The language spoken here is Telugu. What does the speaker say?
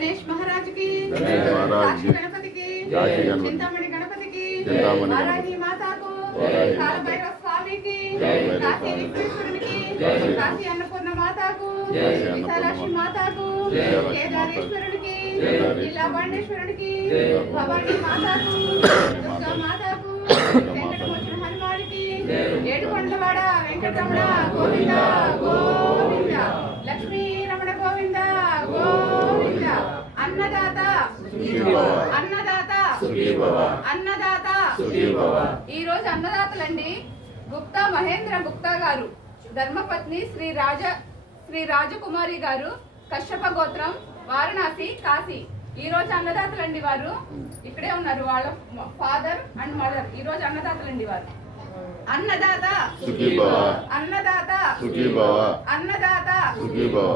गणेश महाराज की, काशी गणपति की, चिंतामणि गणपति की, वाराही माता को, काल भैरव स्वामी की, काशी विश्वेश्वर की, काशी अन्नपूर्णा माता को, विशालाक्षी माता को, केदारेश्वर की, लीला बांडेश्वर की, भवानी माता को, दुर्गा माता को, वेंकटमोचन हनुमान की, ఏడుకొండలవాడ వెంకటరమణ గోవింద గోవింద, లక్ష్మీ రమణ గోవింద గోవింద. అన్నదాత అన్నదాత అన్నదాత. ఈ రోజు అన్నదాతలండి గుప్తా మహేంద్ర గుప్తా గారు, ధర్మపత్ని శ్రీ రాజకుమారి గారు, కశ్యప గోత్రం, వారణాసి, కాశీ. ఈ రోజు అన్నదాతలండి వారు. ఇక్కడే ఉన్నారు వాళ్ళ ఫాదర్ అండ్ మదర్. ఈ రోజు అన్నదాతలండి వారు. అన్నదాత సుఖీ భవ, అన్నదాత సుఖీ భవ, అన్నదాత సుఖీ భవ.